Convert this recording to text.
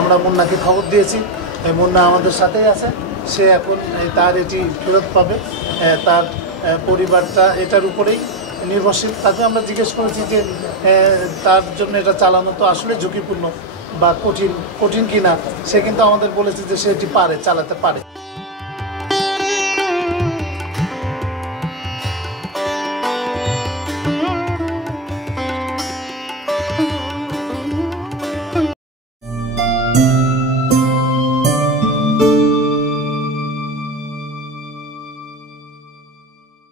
আমরা মুন্নাকে খবর দিয়েছি, মুন্না আমাদের সাথেই আছে। সে এখন তার এটি ফেরত পাবে। তার পরিবারটা এটার উপরেই নির্ভরশীল। তাকে আমরা জিজ্ঞেস করেছি যে তার জন্য এটা চালানো তো আসলে ঝুঁকিপূর্ণ বা কঠিন কিনা। সে কিন্তু আমাদের বলেছে যে সে এটি চালাতে পারে।